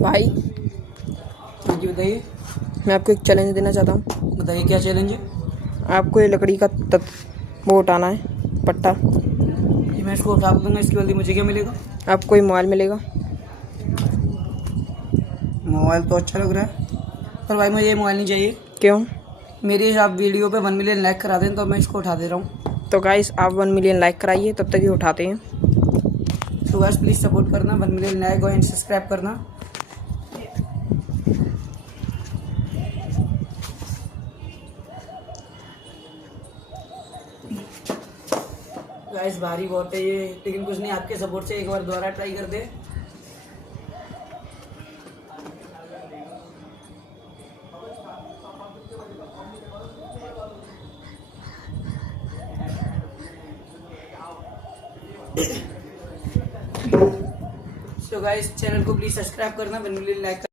भाई जी बताइए। मैं आपको एक चैलेंज देना चाहता हूँ। बताइए क्या चैलेंज है। आपको ये लकड़ी का वो उठाना है, पट्टा। जी मैं इसको उठा दूंगा, इसके बदले मुझे क्या मिलेगा। आपको ये मोबाइल मिलेगा। मोबाइल तो अच्छा लग रहा है, पर भाई मुझे ये मोबाइल नहीं चाहिए। क्यों? मेरी आप वीडियो पे 1 मिलियन लाइक करा दें तो मैं इसको उठा दे रहा हूँ। तो गाइस आप 1 मिलियन लाइक कराइए, तब तक ये उठाते हैं। तो गाइस प्लीज़ सपोर्ट करना, 1 मिलियन लाइक और सब्सक्राइब करना। गाइस भारी बहुत है ये, लेकिन कुछ नहीं, आपके सपोर्ट से एक बार दोबारा ट्राई कर दे। सो गाइस चैनल को प्लीज सब्सक्राइब करना, 1 मिलियन लाइक